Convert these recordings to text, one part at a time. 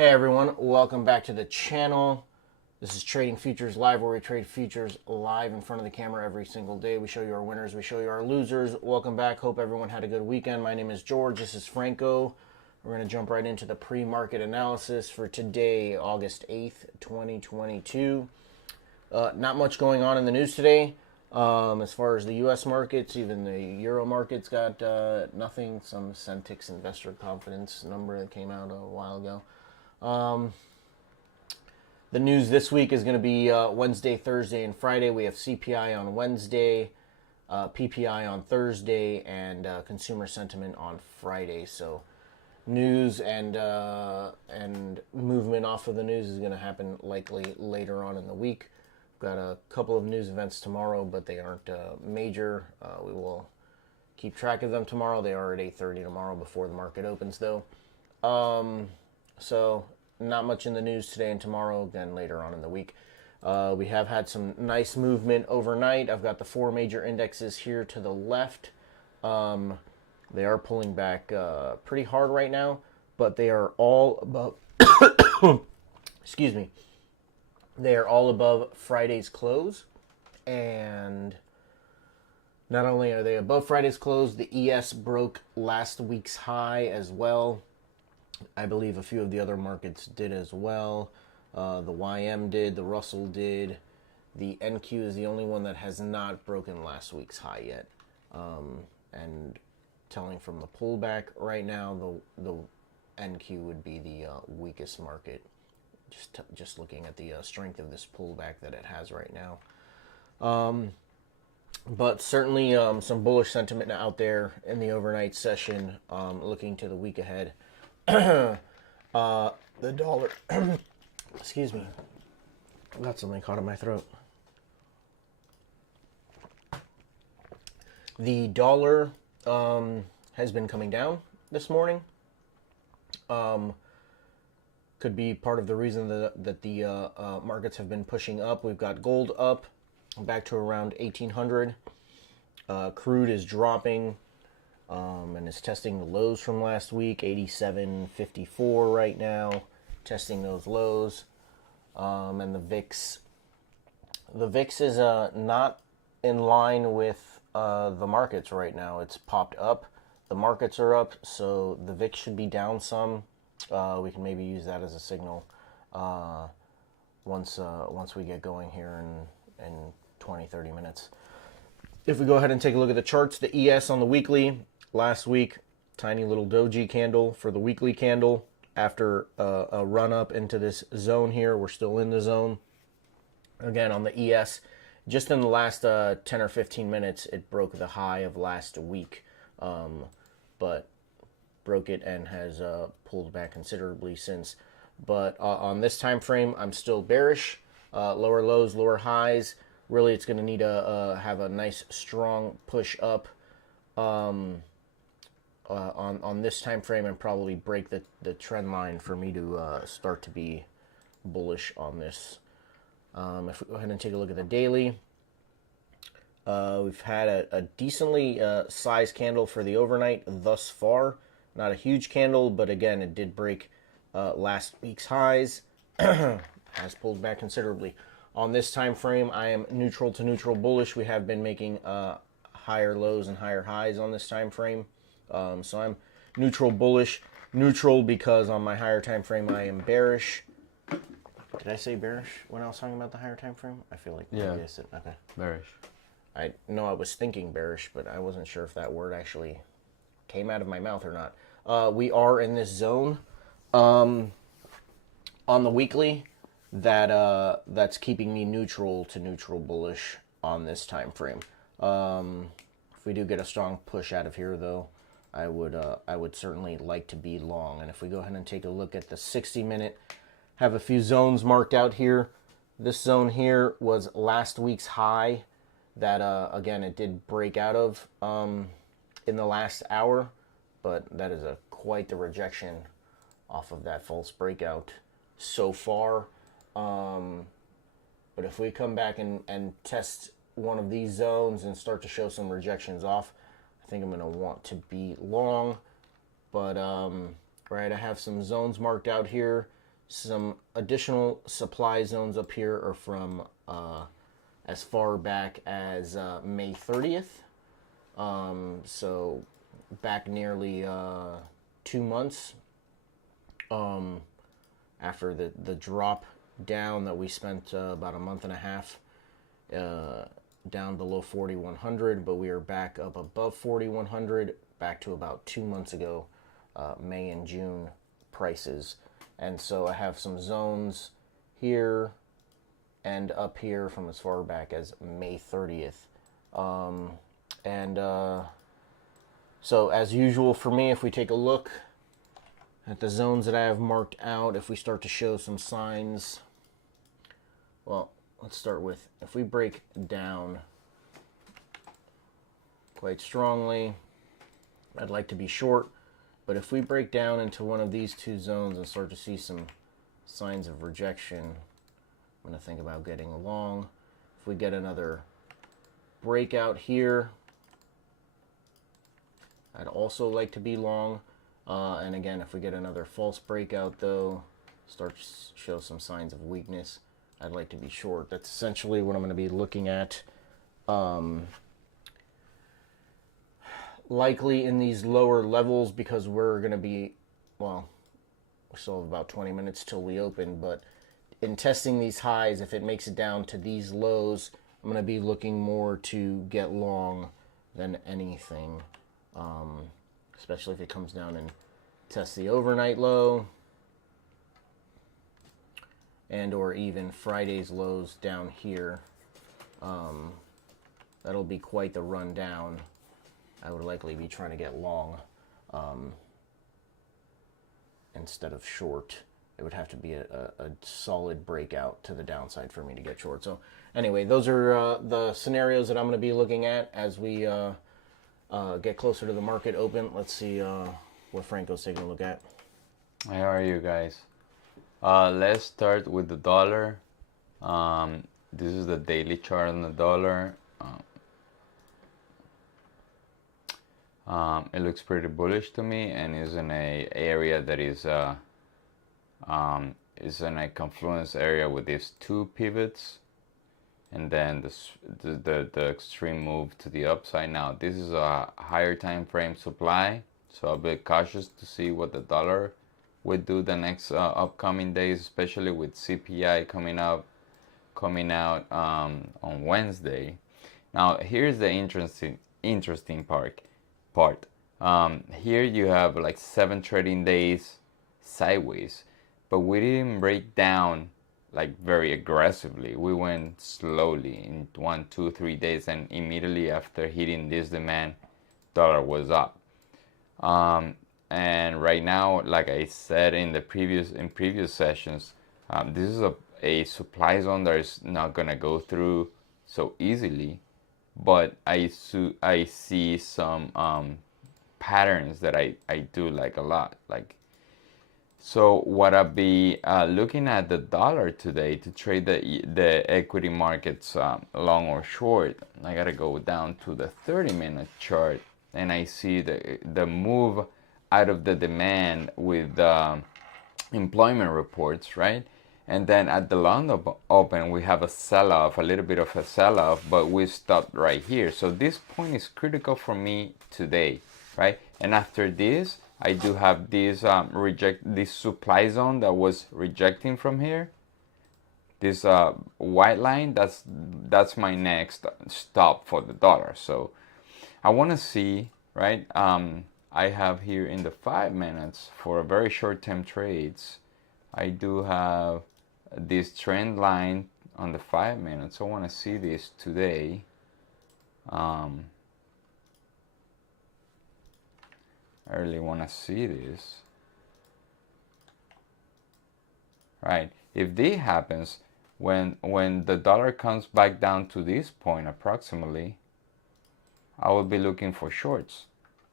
Hey everyone, welcome back to the channel. This is Trading Futures Live, where we trade futures live in front of the camera every single day. We show you our winners, we show you our losers. Welcome back. Hope everyone had a good weekend. My name is George. This is Franco. We're going to jump right into the pre-market analysis for today, August 8th, 2022. Not much going on in the news today. As far as the U.S. markets, even the Euro markets got nothing. Some Centix investor confidence number that came out a while ago. The news this week is going to be Wednesday, Thursday, and Friday. We have CPI on Wednesday, PPI on Thursday, and consumer sentiment on Friday. So news and movement off of the news is going to happen likely later on in the week. We've got a couple of news events tomorrow, but they aren't major. We will keep track of them tomorrow. They are at 8:30 tomorrow before the market opens, though. So not much in the news today and tomorrow, again, later on in the week. We have had some nice movement overnight. I've got the four major indexes here to the left. They are pulling back pretty hard right now, but they are all above, excuse me, they are all above Friday's close. And not only are they above Friday's close, the ES broke last week's high as well. I believe a few of the other markets did as well. The YM did, the Russell did. The NQ is the only one that has not broken last week's high yet. And telling from the pullback right now, the NQ would be the weakest market. Just looking at the strength of this pullback that it has right now. But certainly some bullish sentiment out there in the overnight session, looking to the week ahead. The dollar, excuse me, I got something caught in my throat. The dollar has been coming down this morning. Could be part of the reason that the markets have been pushing up. We've got gold up back to around 1800. Crude is dropping. And it's testing the lows from last week, 87.54 right now, testing those lows. And the VIX is not in line with the markets right now. It's popped up. The markets are up, so the VIX should be down some. We can maybe use that as a signal once we get going here in 20-30 minutes. If we go ahead and take a look at the charts, the ES on the weekly. Last week, tiny little doji candle for the weekly candle. After a run up into this zone here, we're still in the zone. Again, on the ES, just in the last 10 or 15 minutes, it broke the high of last week. But broke it and has pulled back considerably since. But on this time frame, I'm still bearish. Lower lows, lower highs. Really, it's going to need to have a nice, strong push up. On this time frame, and probably break the trend line for me to start to be bullish on this. If we go ahead and take a look at the daily, we've had a decently sized candle for the overnight thus far. Not a huge candle, but again, it did break last week's highs. Has pulled back considerably. On this time frame, I am neutral to neutral bullish. We have been making higher lows and higher highs on this time frame. So I'm neutral bullish. Neutral because on my higher time frame I am bearish. Did I say bearish when I was talking about the higher time frame? I feel like yeah, I said okay. Bearish. I know I was thinking bearish, but I wasn't sure if that word actually came out of my mouth or not. We are in this zone on the weekly that's keeping me neutral to neutral bullish on this time frame. If we do get a strong push out of here, though, I would certainly like to be long. And if we go ahead and take a look at the 60-minute, have a few zones marked out here. This zone here was last week's high that, again, it did break out of in the last hour, but that is quite the rejection off of that false breakout so far. But if we come back and test one of these zones and start to show some rejections off, I think I'm going to want to be long. But right, I have some zones marked out here. Some additional supply zones up here are from as far back as May 30th. So back nearly 2 months after the drop down that we spent about a month and a half down below 4,100, but we are back up above 4,100, back to about 2 months ago, May and June prices. And so I have some zones here and up here from as far back as May 30th. So as usual for me, if we take a look at the zones that I have marked out, if we start to show some signs, well, let's start with, if we break down quite strongly, I'd like to be short. But if we break down into one of these two zones and start to see some signs of rejection, I'm going to think about getting long. If we get another breakout here, I'd also like to be long. And again, if we get another false breakout though, start to show some signs of weakness, I'd like to be short. That's essentially what I'm going to be looking at. Likely in these lower levels, because we're going to be, well, we still have about 20 minutes till we open, but in testing these highs, if it makes it down to these lows, I'm going to be looking more to get long than anything, especially if it comes down and tests the overnight low and or even Friday's lows down here. That'll be quite the run down. I would likely be trying to get long instead of short. It would have to be a solid breakout to the downside for me to get short. So anyway, those are the scenarios that I'm going to be looking at as we get closer to the market open. Let's see what Franco's taking a look at. How are you guys? Let's start with the dollar. This is the daily chart on the dollar. It looks pretty bullish to me, and is in a area that is in a confluence area with these two pivots, and then the extreme move to the upside. Now this is a higher time frame supply, so I'll be cautious to see what the dollar would do the next upcoming days, especially with CPI coming out on Wednesday. Now here's the interesting part. Here you have like 7 trading days sideways, but we didn't break down like very aggressively. We went slowly in 1, 2, 3 days, and immediately after hitting this demand, dollar was up. And right now, like I said in previous sessions, this is a supply zone that is not gonna go through so easily. But I see some patterns that I do like a lot. So what I'll be looking at the dollar today to trade the equity markets long or short, I gotta go down to the 30-minute chart, and I see the move out of the demand with employment reports, right? And then at the London Open, we have a sell-off, a little bit of a sell-off, but we stopped right here. So this point is critical for me today, right? And after this, I do have this this supply zone that was rejecting from here. This white line, that's my next stop for the dollar. So I want to see, right? I have here in the 5 minutes for a very short-term trades, I do have this trend line on the 5 minutes. I want to see this today. I really want to see this. Right. If this happens, when the dollar comes back down to this point approximately, I will be looking for shorts,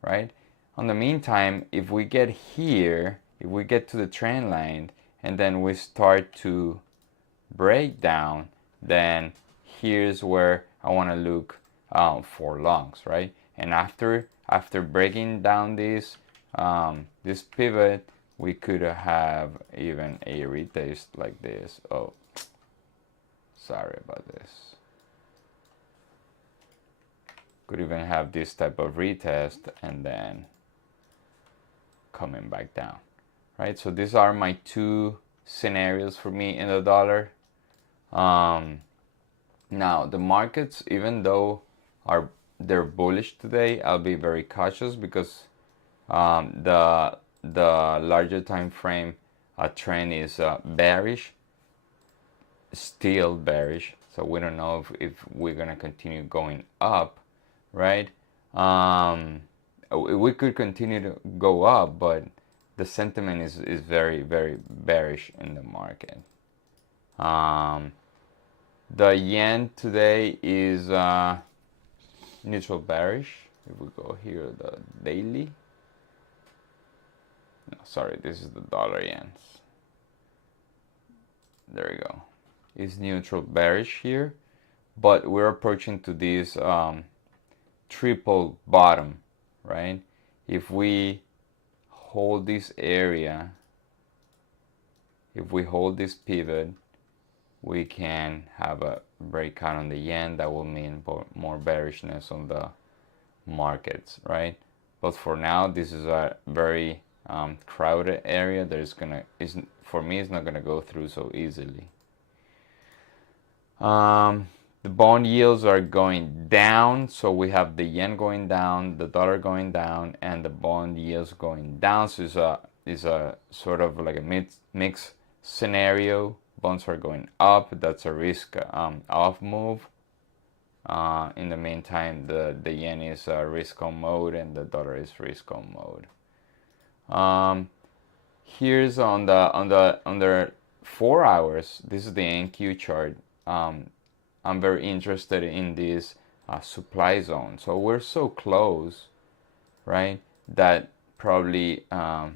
right? In the meantime, if we get here, if we get to the trend line, and then we start to break down, then here's where I want to look for longs, right? And after breaking down this this pivot, we could have even a retest like this. Oh, sorry about this. Could even have this type of retest and then coming back down, right? So these are my two scenarios for me in the dollar. Now the markets, even though they're bullish today, I'll be very cautious because the larger time frame trend is bearish, still bearish. So we don't know if we're gonna continue going up, right? We could continue to go up, but the sentiment is very, very bearish in the market. The yen today is neutral bearish. If we go here, the daily. No, sorry, this is the dollar yens. There we go. It's neutral bearish here, but we're approaching to this triple bottom, right? If we hold this area, if we hold this pivot, we can have a breakout on the yen. That will mean more bearishness on the markets, right? But for now, this is a very crowded area. For me, it's not gonna go through so easily. The bond yields are going down, so we have the yen going down, the dollar going down, and the bond yields going down. So it's a sort of like a mixed scenario. Bonds are going up. That's a risk off move. In the meantime, the yen is risk on mode and the dollar is risk on mode. Here's on the 4 hours. This is the NQ chart. I'm very interested in this supply zone. So we're so close, right? That probably the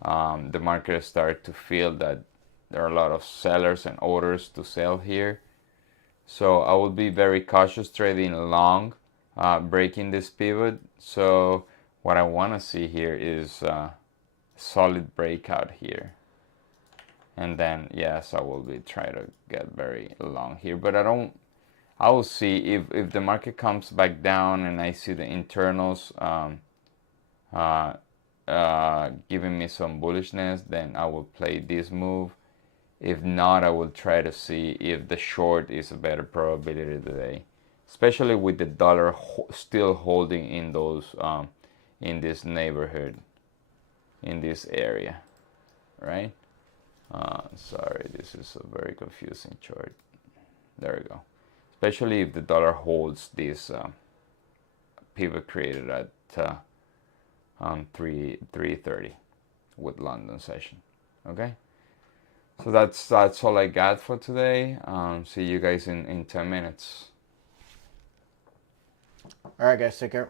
market start to feel that there are a lot of sellers and orders to sell here. So I will be very cautious trading long, breaking this pivot. So what I want to see here is solid breakout here. And then, yes, I will be trying to get very long here. But I will see if the market comes back down and I see the internals giving me some bullishness, then I will play this move. If not, I will try to see if the short is a better probability today, especially with the dollar still holding in those in this neighborhood, in this area, right? Sorry, this is a very confusing chart. There we go. Especially if the dollar holds this pivot created at 3:30 with London session. Okay. So that's all I got for today. See you guys in 10 minutes. All right, guys, take care.